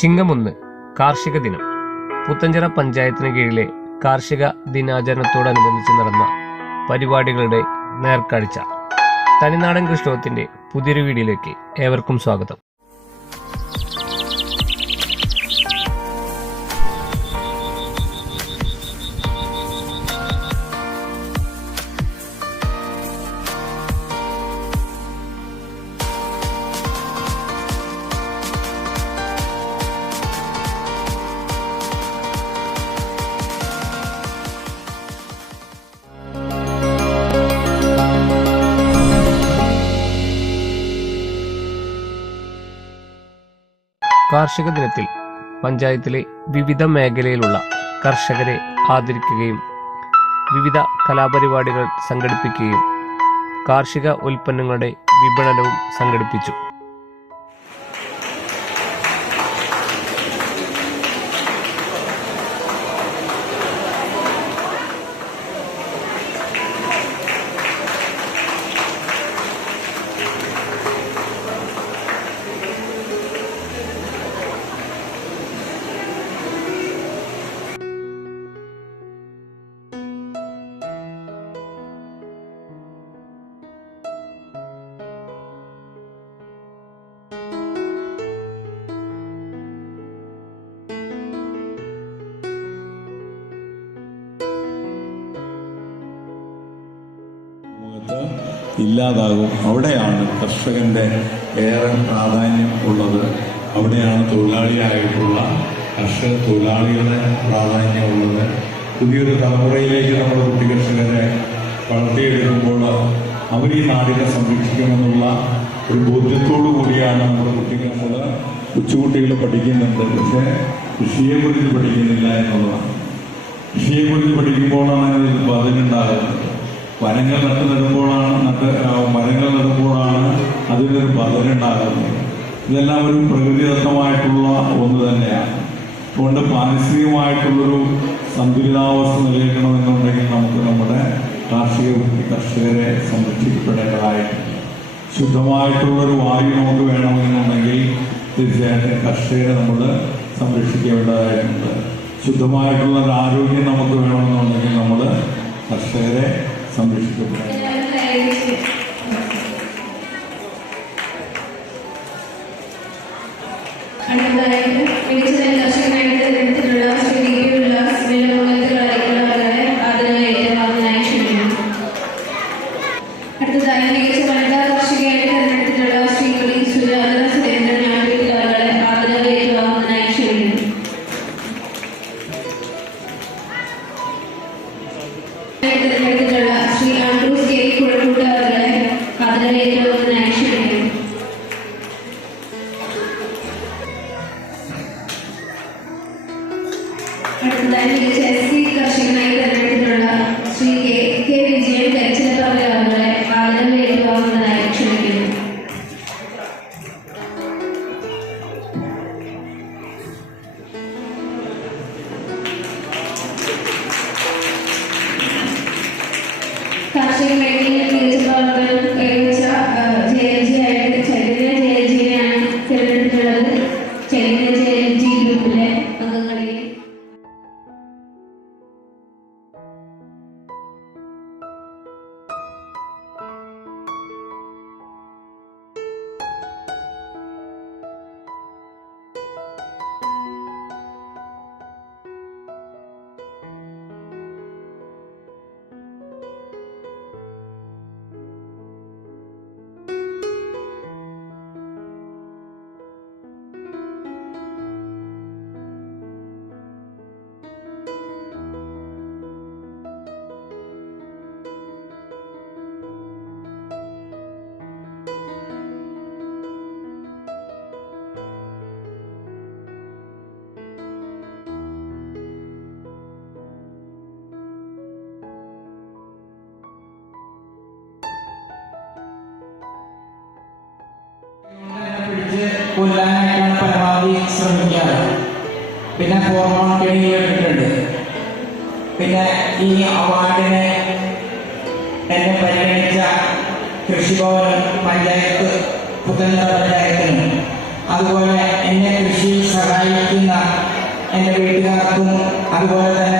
ചിങ്ങം 1 കാർഷിക ദിനം. പുത്തഞ്ചിറ പഞ്ചായത്തിന് കീഴിലെ കാർഷിക ദിനാചരണത്തോടനുബന്ധിച്ച് നടന്ന പരിപാടികളുടെ നേർക്കാഴ്ച. തനിനാടൻ കൃഷിലോകത്തിന്റെ പുതിയൊരു വീഡിയോയിലേക്ക് ഏവർക്കും സ്വാഗതം. കാർഷിക ദിനത്തിൽ പഞ്ചായത്തിലെ വിവിധ മേഖലയിലുള്ള കർഷകരെ ആദരിക്കുകയും വിവിധ കലാപരിപാടികൾ സംഘടിപ്പിക്കുകയും കാർഷിക ഉൽപ്പന്നങ്ങളുടെ വിപണനവും സംഘടിപ്പിച്ചു. ഇല്ലാതാകും. അവിടെയാണ് കർഷകന്റെ ഏറെ പ്രാധാന്യം ഉള്ളത്. അവിടെയാണ് തൊഴിലാളിയായിട്ടുള്ള കർഷക തൊഴിലാളികളുടെ പ്രാധാന്യമുള്ളത്. പുതിയൊരു തലമുറയിലേക്ക് നമ്മുടെ കുട്ടി കർഷകരെ വളർത്തിയെടുക്കുമ്പോൾ അവർ ഈ നാടിനെ സംരക്ഷിക്കുമെന്നുള്ള ഒരു ബോധ്യത്തോടു കൂടിയാണ് നമ്മുടെ കുട്ടികൾ. കൊച്ചുകുട്ടികൾ പഠിക്കുന്നുണ്ട്, പക്ഷേ കൃഷിയെക്കുറിച്ച് പഠിക്കുന്നില്ല എന്നുള്ളതാണ്. കൃഷിയെക്കുറിച്ച് പഠിക്കുമ്പോഴാണ് ഇതിൽ പതിനുണ്ടാകുന്നത്. മരങ്ങൾ നടുമ്പോഴാണ് അതിനൊരു ബദലുണ്ടാകുന്നത്. ഇതെല്ലാം ഒരു പ്രകൃതിദത്തമായിട്ടുള്ള ഒന്ന് തന്നെയാണ്. അതുകൊണ്ട് പാരിസ്ഥിതികമായിട്ടുള്ളൊരു സന്തുലിതാവസ്ഥ നിലനിൽക്കണമെന്നുണ്ടെങ്കിൽ നമുക്ക് നമ്മുടെ കർഷകരെ സംരക്ഷിക്കപ്പെടേണ്ടതായിട്ടുണ്ട്. ശുദ്ധമായിട്ടുള്ളൊരു വായു നമുക്ക് വേണമെന്നുണ്ടെങ്കിൽ തീർച്ചയായിട്ടും കർഷകരെ നമ്മൾ സംരക്ഷിക്കേണ്ടതായിട്ടുണ്ട്. ശുദ്ധമായിട്ടുള്ളൊരു ആരോഗ്യം നമുക്ക് വേണമെന്നുണ്ടെങ്കിൽ നമ്മൾ കർഷകരെ സംരക്ഷിക്കപ്പെടും. കർഷകനായി തെരഞ്ഞെടുത്തിട്ടുള്ള ശ്രീ കെ വിജയൻ കരിച്ചിലപ്പറമ്പ് അവരുടെ ആദരം ഏറ്റുവാങ്ങുന്നതായി ക്ഷണിക്കുന്നു. കാർഷിക മേഖലയിൽ മികച്ച പ്രവർത്തനം കൈവച്ച ജയജിയായിട്ട് ചൈതന്യ ജയജിയെയാണ് തിരഞ്ഞെടുത്തിട്ടുള്ളത്. ചൈതന്യ ജയജി ഗ്രൂപ്പിലെ അംഗങ്ങളിലെ കൊല്ലാനായിട്ടാണ് പരമാവധി ശ്രമിക്കാറ്. പിന്നെ ഹോർമോൺ കെണിയിലിട്ടിട്ടുണ്ട്. പിന്നെ ഈ അവാർഡിനെ എന്നെ പരിഗണിച്ച കൃഷിഭവനും പഞ്ചായത്ത് പുത്തൻചിറ പഞ്ചായത്തിനും അതുപോലെ എന്നെ കൃഷിയിൽ സഹായിച്ച എൻ്റെ വീട്ടുകാർക്കും അതുപോലെ തന്നെ